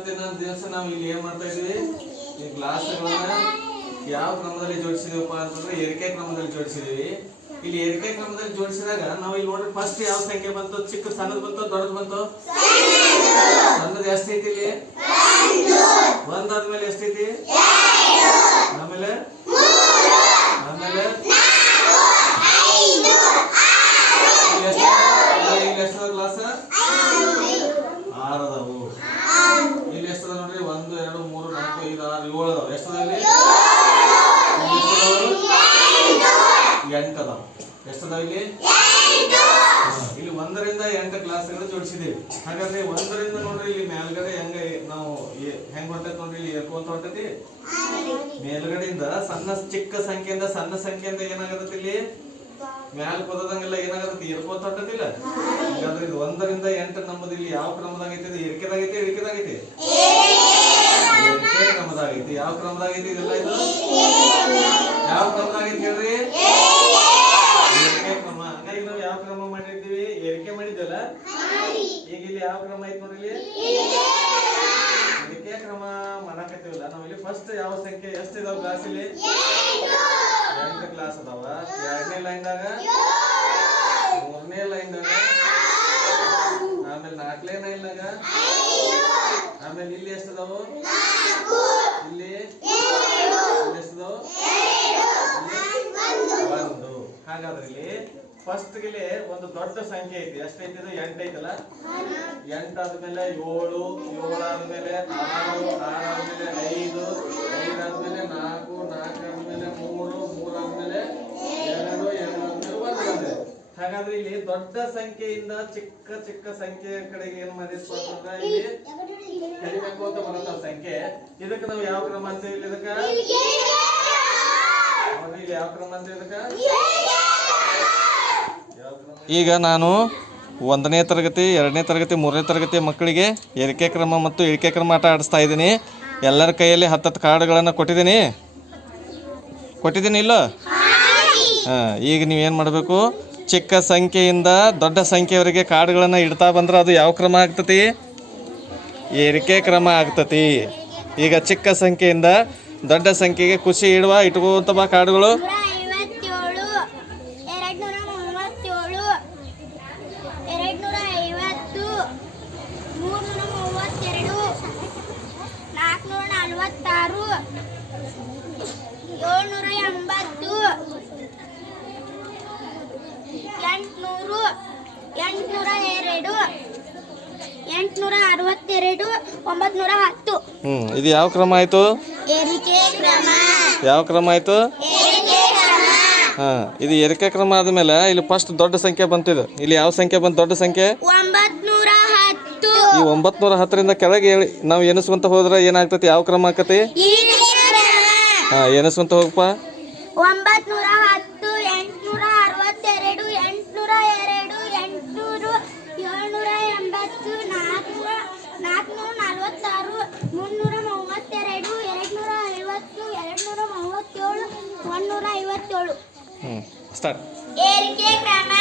ಇವತ್ತಿನ ದಿವಸ ನಾವು ಇಲ್ಲಿ ಏನ್ ಮಾಡ್ತಾ ಇದೀವಿ ಈ ಗ್ಲಾಸ್ಗಳನ್ನ ಯಾವ ಕ್ರಮದಲ್ಲಿ ಜೋಡಿಸಿದೀವಪ್ಪ ಅಂತಂದ್ರೆ ಏರಿಕೆ ಕ್ರಮದಲ್ಲಿ ಜೋಡಿಸಿದೀವಿ. ಇಲ್ಲಿ ಏರಿಕೆ ಕ್ರಮದಲ್ಲಿ ಜೋಡಿಸಿದಾಗ ನಾವು ಇಲ್ಲಿ ನೋಡ್ರಿ ಫಸ್ಟ್ ಯಾವ ಸಂಖ್ಯೆ ಬಂತು? ಚಿಕ್ಕ ಸಣ್ಣದ್ ಬಂತು, ದೊಡ್ಡದ್ ಬಂತು? ಸಣ್ಣದ್ ಎಷ್ಟೈತಿ ಇಲ್ಲಿ? ಒಂದಾದ್ಮೇಲೆ ಎಷ್ಟೈತಿ ಆಮೇಲೆ ಆಮೇಲೆ ಇಲ್ಲಿ ಎಷ್ಟು ಇಲ್ಲಿ ಎಷ್ಟದ ಗ್ಲಾಸ್ ಆರು ಅದಾವು ಇಲ್ಲಿ ಎಷ್ಟದ ನೋಡ್ರಿ ಒಂದು ಎರಡು ಮೂರು ನಾಲ್ಕು ಐದು ಆರು ಏಳು ಅದಾವ ಎಷ್ಟದ ಇಲ್ಲಿ ಇಲ್ಲಿ ಎಷ್ಟದಾವು? ಎಂಟು ಅದಾವ ಎಷ್ಟದಾವ ಇಲ್ಲಿ ಇಲ್ಲಿ ಒಂದರಿಂದ ಎಂಟು ಕ್ಲಾಸ್ಗಳು ಜೋಡಿಸಿದೀವಿ ಹಾಗಾದ್ರೆ ಒಂದರಿಂದ ನೋಡ್ರಿ ಇಲ್ಲಿ ಮೇಲ್ಗಡೆ ಹೆಂಗ ನಾವು ಹೆಂಗ್ ಹೊಂಟೈತಿ ನೋಡ್ರಿ ಇಲ್ಲಿ ಏರ್ಕೊಂತ ಹೊಂಟೈತಿ ಮೇಲ್ಗಡೆಯಿಂದ ಸಣ್ಣ ಚಿಕ್ಕ ಸಂಖ್ಯೆಯಿಂದ ಸಣ್ಣ ಸಂಖ್ಯೆಯಿಂದ ಏನಾಗತ್ತೆ ಇಲ್ಲಿ? ಮ್ಯಾಲ್ ಕೊದಂಗೆಲ್ಲ ಏನಾಗತ್ತೆ ಏರ್ಕೋತ ಹೊಂಟತಿಲ್ಲ ಹಾಗಾದ್ರೆ ಇದು ಒಂದರಿಂದ ಎಂಟು ನಮ್ಮದು ಇಲ್ಲಿ ಯಾವ ಕ್ರಮದಾಗೈತಿ? ಇದು ಏರಿಕೆದಾಗೈತಿ ಇಳಿಕೆದಾಗೈತಿ ಏರಿಕೆ ಕ್ರಮದಾಗೈತಿ. ಯಾವ ಕ್ರಮದಾಗೈತಿ ಇದೆಲ್ಲ ಇದು ಯಾವ ಕ್ರಮದಾಗೈತಿ ಹೇಳ್ರಿ ಏರಿಕೆ ಕ್ರಮ ಹಂಗಾಗಿ ನಾವು ಯಾವ ಕ್ರಮ ಮಾಡಿರ್ತೀವಿ ಏರಿಕೆ ಮಾಡಿದ್ವಲ್ಲ ಈಗ ಇಲ್ಲಿ ಯಾವ ಕ್ರಮ ಐತಿ ನೋಡ್ರಿ ಇಲ್ಲಿ ಏರಿಕೆ ಕ್ರಮ ಮಾಡಾಕತ್ತೀವಲ್ಲ ನಾವ್ ಇಲ್ಲಿ ಫಸ್ಟ್ ಯಾವ ಸಂಖ್ಯೆ ಎಷ್ಟು ಇದಾವ ಕ್ಲಾಸ್ ಇಲ್ಲಿ? ಎಂಟು ಕ್ಲಾಸ್ ಅದಾವ. ಎರಡನೇ ಲೈನ್ದಾಗ ಮೂರನೇ ಲೈನ್ದಾಗ ಆಮೇಲೆ ನಾಲ್ಕನೇ ಲೈನ್ದಾಗ ಆಮೇಲೆ ಇಲ್ಲಿ ಎಷ್ಟು ಅದಾವು ಇಲ್ಲಿ ಇಲ್ಲಿ ಎಷ್ಟು ಅದಾವು ಇಲ್ಲಿ ಒಂದು ಹಾಗಾದ್ರೆ ಇಲ್ಲಿ ಫಸ್ಟ್ ಇಲ್ಲಿ ಒಂದು ದೊಡ್ಡ ಸಂಖ್ಯೆ ಐತಿ ಎಷ್ಟೈತಿ ಇದು. ಎಂಟು ಐತಲ್ಲ ಆದ್ಮೇಲೆ ಏಳು ಏಳು ಆದ್ಮೇಲೆ ಆರು ಆರು ಆದ್ಮೇಲೆ ಐದು ಐದು ಆದ್ಮೇಲೆ ನಾಲ್ಕು ನಾಲ್ಕು ಆದ್ಮೇಲೆ ಮೂರು ಮೂರು ಆದ್ಮೇಲೆ ಎರಡು ಎರಡು ಆದ್ಮೇಲೆ ಹಾಗಾದ್ರೆ ಇಲ್ಲಿ ದೊಡ್ಡ ಸಂಖ್ಯೆಯಿಂದ ಚಿಕ್ಕ ಚಿಕ್ಕ ಸಂಖ್ಯೆ ಕಡೆಗೆ ಏನ್ ಮಾಡಿಸ್ಪ ಅಂತಂದ್ರೆ ಇಲ್ಲಿ ಕಡಿಮೆ ಅಂತ ಬರುತ್ತ ಸಂಖ್ಯೆ. ಇದಕ್ಕೆ ನಾವು ಯಾವ ಕ್ರಮ ಅಂತ ಇಲ್ಲಿ ಇದಕ್ಕ ನೋಡ್ರಿ ಇಲ್ಲಿ ಯಾವ ಕ್ರಮ ಅಂತೀವಿ ಇದಕ್ಕ ಯಾವ ಕ್ರಮ ಈಗ ನಾನು ಒಂದನೇ ತರಗತಿ, ಎರಡನೇ ತರಗತಿ, ಮೂರನೇ ತರಗತಿ ಮಕ್ಕಳಿಗೆ ಏರಿಕೆ ಕ್ರಮ ಮತ್ತು ಇಳಿಕೆ ಕ್ರಮ ಆಟ ಆಡಿಸ್ತಾ ಇದ್ದೀನಿ. ಎಲ್ಲರ ಕೈಯಲ್ಲಿ ಹತ್ತತ್ತು ಕಾರ್ಡ್ಗಳನ್ನು ಕೊಟ್ಟಿದ್ದೀನಿ. ಕೊಟ್ಟಿದ್ದೀನಿ ಇಲ್ಲೋ? ಹಾಂ, ಈಗ ನೀವೇನು ಮಾಡಬೇಕು? ಚಿಕ್ಕ ಸಂಖ್ಯೆಯಿಂದ ದೊಡ್ಡ ಸಂಖ್ಯೆಯವರೆಗೆ ಕಾರ್ಡ್ಗಳನ್ನು ಇಡ್ತಾ ಬಂದ್ರೆ ಅದು ಯಾವ ಕ್ರಮ ಆಗ್ತತಿ? ಏರಿಕೆ ಕ್ರಮ ಆಗ್ತತಿ. ಈಗ ಚಿಕ್ಕ ಸಂಖ್ಯೆಯಿಂದ ದೊಡ್ಡ ಸಂಖ್ಯೆಗೆ ಖುಷಿ ಇಡುವ ಇಟ್ಕೋಂತ ಬಾ ಕಾರ್ಡ್ಗಳು ಎಂಟುನೂರು ಎಂಟುನೂರ ಎರಡು ಎಂಟುನೂರ ಅರವತ್ತೆರಡು ಒಂಬತ್ನೂರ ಹತ್ತು ಹ್ಞೂ ಇದು ಯಾವ ಕ್ರಮ ಆಯಿತು? ಯಾವ ಕ್ರಮ ಆಯಿತು? ಹಾ ಇದು ಏರಿಕೆ ಕ್ರಮ ಆದಮೇಲೆ ಇಲ್ಲಿ ಫಸ್ಟ್ ದೊಡ್ಡ ಸಂಖ್ಯೆ ಬಂತು ಇದು ಇಲ್ಲಿ ಯಾವ ಸಂಖ್ಯೆ ಬಂತು? ದೊಡ್ಡ ಸಂಖ್ಯೆ? ಒಂಬತ್ನೂರ ಈ ಒಂಬತ್ತು ನೂರ ಹತ್ತರಿಂದ ಕೆಳಗೆ ಹೇಳಿ. ನಾವು ಎನಿಸ್ಕೊಂತ ಹೋದ್ರೆ ಏನಾಗ್ತತಿ? ಯಾವ ಕ್ರಮ ಆಕತಿ? ಹಾಂ ಎನಿಸ್ಕೊಂತ ಹೋಗಪ್ಪ ಒಂಬತ್ನೂರ ಹತ್ತು ಎಂಟುನೂರ ಅರವತ್ತೆರಡು ಎಂಟುನೂರ ಎರಡು ಎಂಟುನೂರು ಏಳ್ನೂರ ಎಂಬತ್ತು ನಾಲ್ಕುನೂರ ನಾಲ್ಕುನೂರ ನಲವತ್ತಾರು ಮುನ್ನೂರ ಮೂವತ್ತೆರಡು ಎರಡುನೂರ ಐವತ್ತು ಎರಡುನೂರ ಮೂವತ್ತೇಳು ಒಂದೂರ ಐವತ್ತೇಳು ಹ್ಞೂ ಸ್ಟಾರ್ಟ್ ಏರಿಕೆ ಕ್ರಮ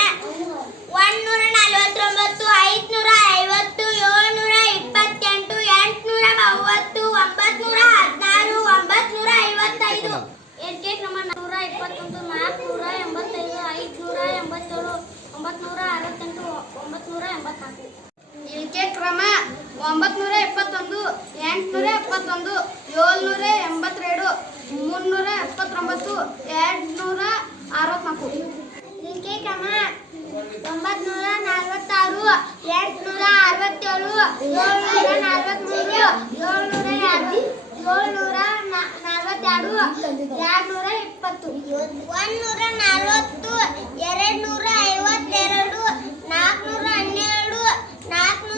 ಒಂದೂರ ನಲವತ್ತೊಂಬತ್ತು ಐದುನೂರ ಐವತ್ತು ಏಳ್ನೂರ ಇಪ್ಪತ್ತೆಂಟು ಎಂಟುನೂರ ಮೂವತ್ತು ಒಂಬತ್ನೂರ ಹದಿನಾರು ಒಂಬತ್ನೂರ ಐವತ್ತೈದು ಏರಿಕೆ ಕ್ರಮ ನೂರ ಇಪ್ಪತ್ತೊಂದು ನಾಲ್ಕುನೂರ ಎಂಬತ್ತೈದು ಐದುನೂರ ಎಂಬತ್ತೇಳು ಒಂಬತ್ನೂರ ಅರವತ್ತೆಂಟು ಒಂಬತ್ನೂರ ಎಂಬತ್ನಾಲ್ಕು ಏರಿಕೆ ಕ್ರಮ ಒಂಬತ್ನೂರ ಎಪ್ಪತ್ತೊಂದು ಎಂಟುನೂರ ಎಪ್ಪತ್ತೊಂದು ಏಳ್ನೂರ ಎಂಬತ್ತೆರಡು ಮೂರ್ನೂರ ಎಪ್ಪತ್ತೊಂಬತ್ತು ಎರಡು ನೂರ ಅರವತ್ನಾಲ್ಕು ಒಂಬತ್ನೂರ ನಲವತ್ತಾರು ಎಂಟುನೂರ ಅರವತ್ತೇಳು ಏಳ್ನೂರ ನಲವತ್ತ್ಮೂರು ಏಳ್ನೂರ ಏಳ್ನೂರ ನಲವತ್ತೆರಡು ಎರಡುನೂರ ಇಪ್ಪತ್ತು. ಒಂದುನೂರ ನಲವತ್ತು ಎರಡುನೂರ ಐವತ್ತೆರಡು ನಾಲ್ಕುನೂರ ಹನ್ನೆರಡು ನಾಲ್ಕುನೂರ